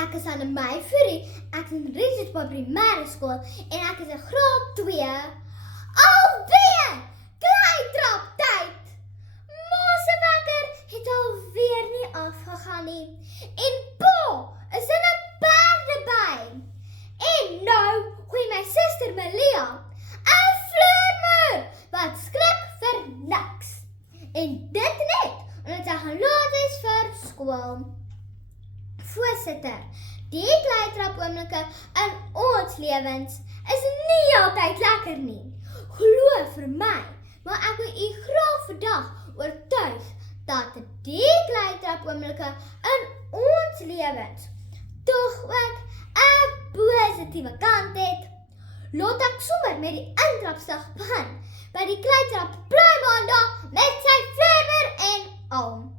Ek is Annelie Fourie, ek is in Richardsburg primêre skool en ek is in graad 2. Alweer kleitrap tyd! Ma se wekker het alweer nie afgegaan nie. En pa is in 'n perdeby. En nou gooi my suster Melia 'n vloermoer wat skrik vir niks. En dit net omdat sy gaan laat is vir skool. Voorsitter, die kleitrap-oomblikke in ons lewens is nie altyd lekker nie. Glo vir my, maar ek wil u graag vandag oortuig dat die kleitrap-oomblikke in ons lewens tog ook 'n positiewe kant het. Laat ek sommer met die intrapsdag begin by die kleitrap Blymaandag met sy vloermoer en al.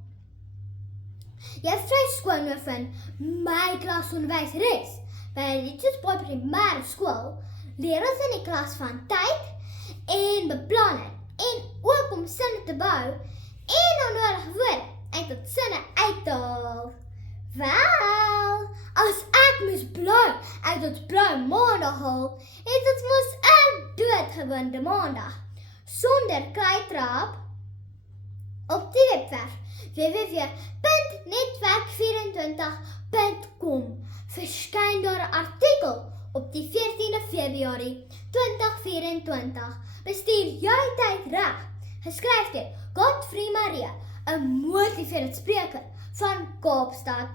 Juffrou Skoonhoven, my klasonderwyseres by Richardsburg primêre skool, leer ons in die klas van tyd en beplanning en ook om sinne te bou en onnodige woorde uit tot sinne uit te haal. Wel, as ek moes bly uit tot bly maandag haal, het dit mos 'n doodgewone maandag sonder kleitrap. Op die webwerf www.netwerk24.com verskyn daar 'n artikel op die 14de Februarie 2024. Bestuur jou tyd reg, geskryf deur Godfrey Maria, 'n motiverende spreker van Kaapstad.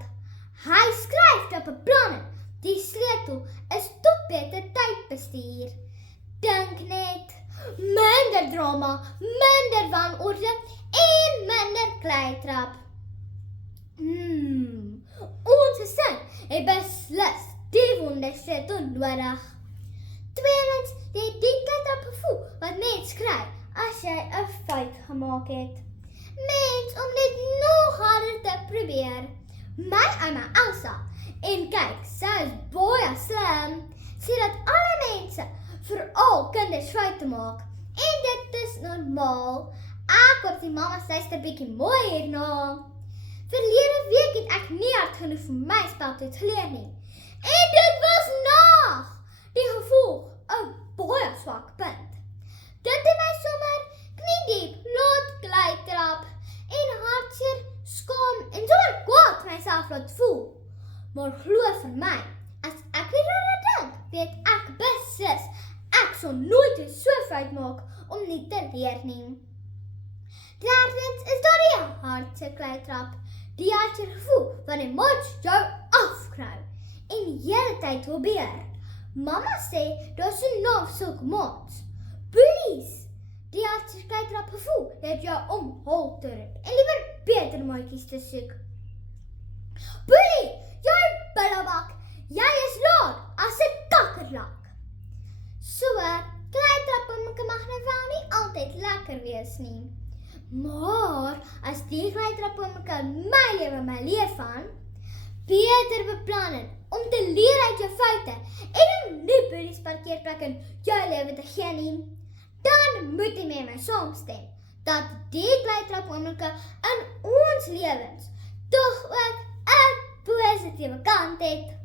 Hy skryf dat beplanning die sleutel is tot beter tydbestuur. Dink net, minder drama, minder wanorde en minder kleitrap. Ons gesin het beslis die wondersleutel nodig. Tweedens, die kleitrap gevoel wat mens kry as jy 'n fout gemaak het. Mens om net nog harder te probeer. My ouma Elsa, en kyk, sy is baie slim, sê dat alle mense, veral kinders, foute maak. En dit is normaal. Ek hoop die mama luister bietjie mooi hierna. Verlede week het ek nie hard genoeg vir my speltoets geleer nie. En dit was nag. Die gevolg 'n baie swak punt. Dit het my sommer kniediep laat kleitrap en hartseer, skaam en sommer kwaad myself laat voel. Maar glo vir my, as ek hieroor dink, weet ek beslis ek sal nooit weer so fout maak om nie te leer nie. Derdens is daar die hartse kleitrap, die hartse gevoel van die mond jou afknou en die hele tyd probeer. Mama sê daar is 'n naam vir sulke maats. Bullies. Die hartse kleitrap gevoel dat jou om hulp te roep en liewer beter maatjies te soek. Bully, jy billebak, jy is laat as 'n kakkerlak. So, kleitrap mag nou wel nie altyd lekker wees nie. Maar as die kleitrap my lewe my leer van, beter beplanning om te leer uit jou foute en om nie by die parkeerplek in jou lewe te gee nie, dan moet jy met my saamstem dat die kleitrap in ons lewens tog ook 'n positiewe kant het.